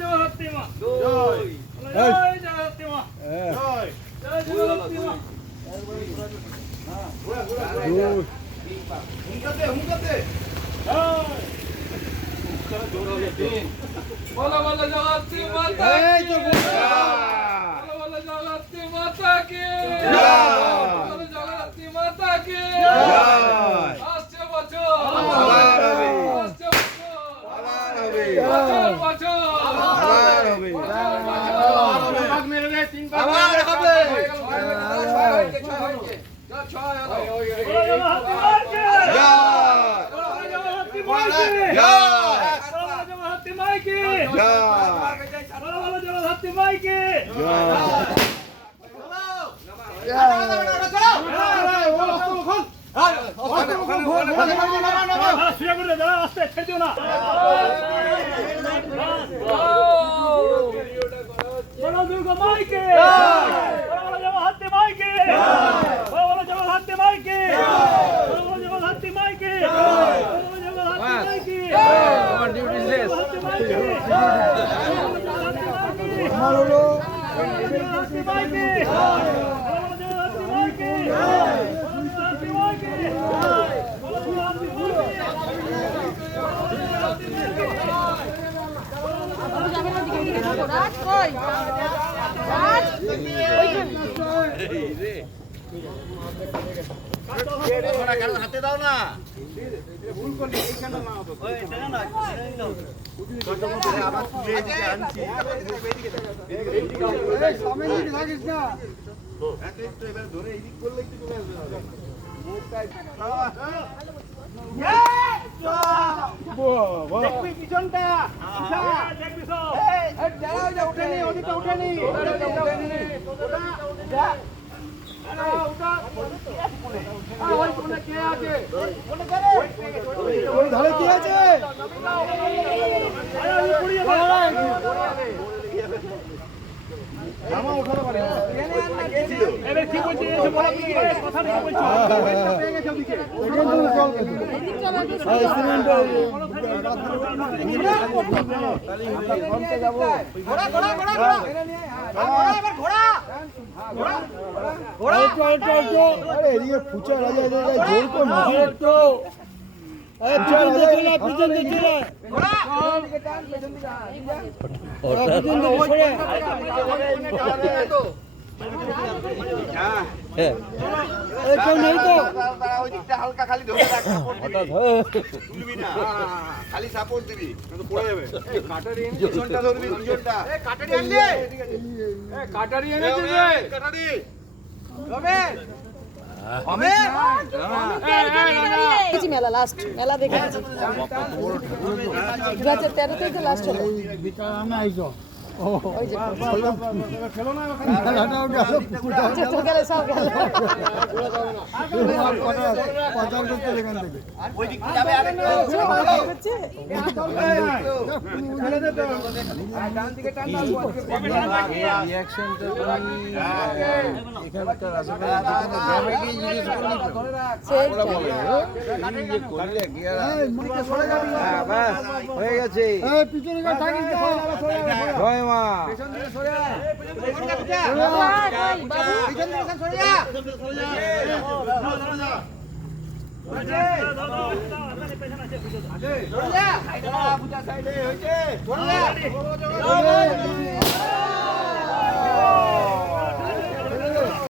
জগদ্ধাত্রী মা জয় জয় জগদ্ধাত্রী মা জয় জয় জগদ্ধাত্রী মা হুমকাতে बोलो बोलो जगद्धात्री माता की बोलो बोलो जगद्धात्री माता की बोलो जगद्धात्री माता की আসছে বছর আবার হবে আসছে বছর আবার হবে বছর আবার হবে ভাগ মেরে রে তিন বার আবার হবে ছয় বলো জগদ্ধাত্রী মাতা কি জয় জগদ্ধাত্রী মাই কি বলো বলো জগদ্ধাত্রী মাই কি বলো দুর্গা মাই কি বলো জগদ্ধাত্রী মাই কি বলো জগদ্ধাত্রী মাই কি বলো জগদ্ধাত্রী মাই কি বলো জগদ্ধাত্রী মাই কি আমার ডিউটি শেষ আমার হলো জগদ্ধাত্রী মাই কি বলো জগদ্ধাত্রী মাই কি বলো জগদ্ধাত্রী মাই কি বলো জগদ্ধাত্রী রাজ কই রাজ এই রে ওরা কাল হাতে দাও না ভুল করলি এইখানে না হবে ওই এটা না কত মধ্যে আবার তুলে দিতে আনছি এই সামনে দিকে লাগিস না একটু এবার ধরে এদিক করলে একটু চলে আসবে মুখটাই দেখবি পিছনটা দেখবি সব এই দাঁড়াও যা উঠেনি ওদিকে উঠেনি যা ওই কোণে কে আছে ওই ধারে কে আছে জামা উঠাতে পারে এবারে কি বলছিস এসে বলা কি কথা কি বলছিস পেয়ে গেছে ওদিকে ঘন্টা যাব ঘোড়া ঘোড়া ঘোড়া ঘোড়া এবার ঘোড়া ঘোড়া ঘোড়া আরে এদিকে ফুচা রাজা এদিকে জোর কর মাথা একটু এই চল চল পিছন দিকে চল ঘোড়া দিকে টান পেছন দিকে ওটা পিছন দিকে সরে হ্যাঁ এই কেউ নেই তো ওই দিকটা হালকা খালি ধরে রাখ হঠাৎ তুলবি না খালি সাপোর্ট দিবি নয়তো পড়ে যাবে এই কাটারি এনে পিছনটা ধরবি পিছনটা এই কাটারি আনলে এই কাটারি এনেছিস রে কাটারি হবে হবে এই মেলা লাস্ট মেলা দেখেছি 2013 থেকে লাস্ট হলো বিকাল আমি আইছো ওই যে খেলো না খেলাটাও গেল আচ্ছা তো গেলে সব গেল পাচার করতে এখান থেকে ওই দিক যাবে আরেকটু হচ্ছে ছেড়ে দে তো ডান দিকে টান দাও রিঅ্যাকশনটা তুমি এখানকার আসলে যেখানে গ্রামে গিয়ে জিজ্ঞেস করলি সেই এই করলে কি আর সরে যাবি বাস হয়ে গেছে এই পিছনে গা থাকিস না জয় মা পেছন দিকে সরে আয় পেছন দিকে বাবু পিছন দিকে সরে যা সাইডে হইছে